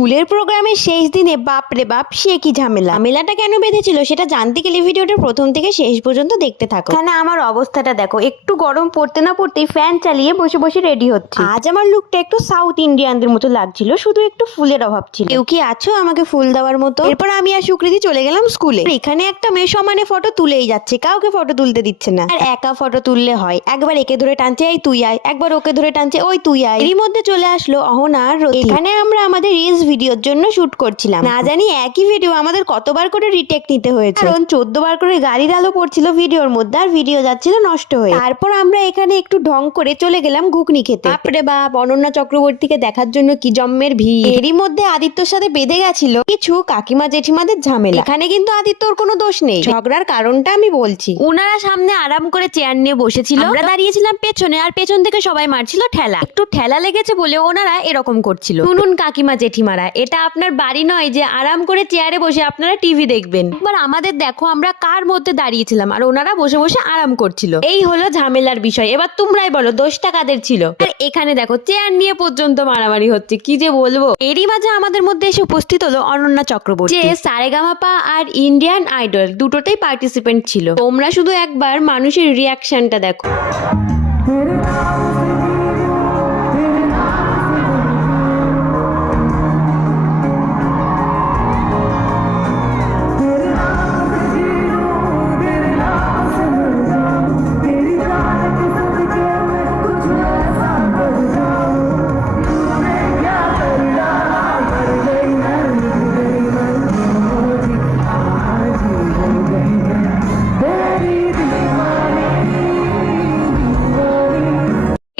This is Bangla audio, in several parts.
স্কুলের প্রোগ্রামের শেষ দিনে বাপরে বাপ সে কি ঝামেলাটা কেন বেঁধেছিল সেটা জানতে গেলে ভিডিওটা প্রথম থেকে শেষ পর্যন্ত দেখতে থাকো। এখানে আমার অবস্থাটা দেখো, একটু গরম পড়তে না পড়তেই ফ্যান চালিয়ে বসে বসে রেডি হচ্ছে। আজ আমার লুকটা একটু সাউথ ইন্ডিয়ানদের মতো লাগছিল, শুধু একটু ফুলের অভাব ছিল। কেউ কি আছো আমাকে ফুল দেওয়ার মতো? এরপর আমি আর সুকৃতি চলে গেলাম স্কুলে। এখানে একটা মেয়ে সমানে ফটো তুলেই যাচ্ছে, কাউকে ফটো তুলতে দিচ্ছে না। আর একা ফটো তুললে হয়, একবার একে ধরে টানছে এই তুই আয়, একবার ওকে ধরে টানছে ওই তুই আয়। এরই মধ্যে চলে আসলো অহনা আর রথি। এখানে আমরা আমাদের রিলস ভিডিওর জন্য শুট করছিলাম। না জানি একই ভিডিও আমাদের কতবার করে রিটেক নিতে হয়েছে, কারণ 14 বার করে গাড়ির আলো পড়ছিল ভিডিওর মধ্যে আর ভিডিও যাচ্ছিল নষ্ট হয়ে। তারপর আমরা এখানে একটু ঢং করে চলে গেলাম ঘুগনি খেতে। বাপরে বাপ, অনন্যা চক্রবর্তীকে দেখার জন্য কি জম্মের ভিড়। এরই মধ্যে আদিত্যর সাথে বেঁধে গেছিল কিছু কাকিমা জেঠিমাদের ঝামেলা। এখানে কিন্তু আদিত্যর কোনো দোষ নেই, ঝগড়ার কারণটা আমি বলছি। উনারা সামনে আরাম করে চেয়ার নিয়ে বসেছিল, আমরা দাঁড়িয়েছিলাম পেছনে, আর পেছন থেকে সবাই মারছিল ঠেলা। একটু ঠেলা লেগেছে বলে ওনারা এরকম করছিল। শুনুন কাকিমা জেঠিমারা, এটা আপনার বাড়ি নয় যে আরাম করে চেয়ারে বসে আপনারা টিভি দেখবেন। এবার আমাদের দেখো আমরা কার মধ্যে দাঁড়িয়েছিলাম আর ওনারা বসে বসে আরাম করছিল। এই হলো ঝামেলার বিষয়। এবার তোমরাই বলো দোষটা কাদের ছিল? আর এখানে দেখো চেয়ার নিয়ে পর্যন্ত মারামারি হচ্ছে, কি যে বলবো। এরই মাঝে আমাদের মধ্যে এসে উপস্থিত হলো অনন্যা চক্রবর্তী, যে সারেগামাপা আর ইন্ডিয়ান আইডল দুটোতেই পার্টিসিপেন্ট ছিল। তোমরা শুধু একবার মানুষের রিয়াকশনটা দেখো।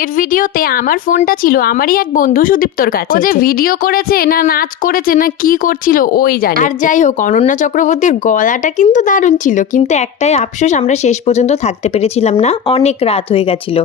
এর ভিডিওতে আমার ফোনটা ছিল আমারই এক বন্ধু সুদীপ্তর কাছে। ও যে ভিডিও করেছে না নাচ করেছে না কি করছিল ওই জানে। আর যাই হোক, অনন্যা চক্রবর্তীর গলাটা কিন্তু দারুণ ছিল, কিন্তু একটাই আফসোস, আমরা শেষ পর্যন্ত থাকতে পেরেছিলাম না, অনেক রাত হয়ে গেছিল।